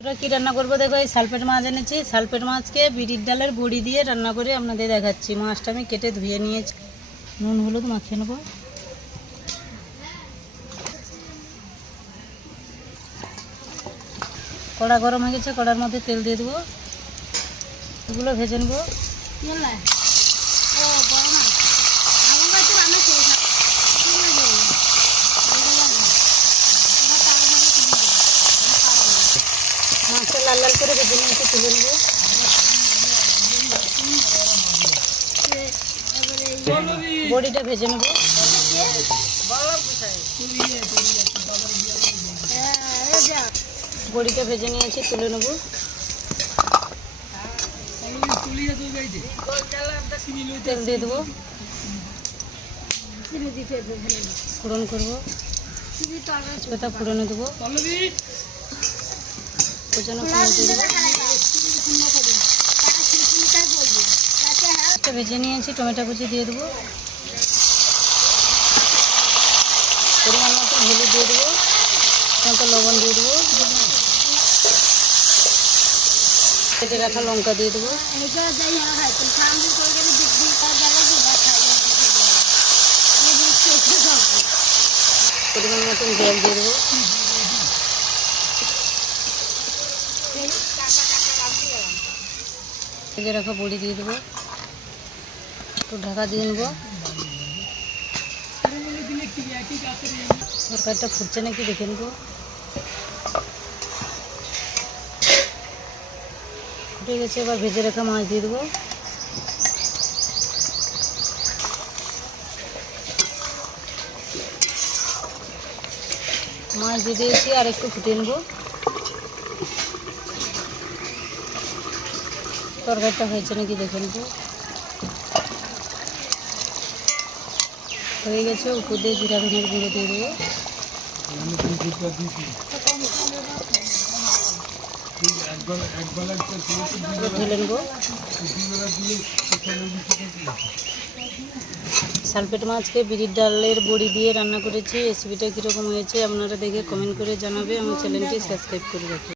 কি রান্না করবো দেখো, এই সালপেট মাছ এনেছি। সালপেট মাছকে বিরির ডালের বড়ি দিয়ে রান্না করে আপনাদের দেখাচ্ছি। মাছটা আমি কেটে ধুয়ে নিয়েছি, নুন হলুদ মাখিয়ে নেবো। কড়া গরম হয়ে গেছে, কড়ার মধ্যে তেল দিয়ে দেবো, এগুলো ভেজে নেবো। মাছটা লাল লাল করে ভেজে নিয়েছি, তুলে নেবো। বড়িটা ভেজে নেবো, বড়িটা ভেজে নিয়েছি, তুলে নেবো। তেল দিয়ে দেবো, ফোড়ন করবো, তেজপাতা ফোড়নে দেবো, ভেজে নিয়েছি। টমেটো কুচি দিয়ে দেবো, পরিমাণ মতো হলুদ দিয়ে দেবো, মতো লবণ দিয়ে দেবো, কেটে রাখা লঙ্কা দিয়ে দেবো, পরিমাণ মতন জল দিয়ে দেবো, কেটে রাখা বড়ি দিয়ে দেবো, একটু ঢাকা দিয়ে নেবো। তরকারিটা ফুটছে নাকি দেখে নেবো। ফুটে গেছে, এবার ভেজে রাখা মাছ দিয়ে দেবো, মাছ দিয়ে দিয়েছি, আর একটু ফুটিয়ে নেবো। তরকারিটা হয়েছে নাকি দেখে নেবো। হয়ে গেছে, উপর দিয়ে জিরা ধনের গুঁড়ো দিয়ে দেবো, ঢেলে নেবো। সালপেট মাছকে বিরির ডালের বড়ি দিয়ে রান্না করেছি। রেসিপিটা কীরকম হয়েছে আপনারা দেখে কমেন্ট করে জানাবে। আমার চ্যানেলটি সাবস্ক্রাইব করে রাখুন।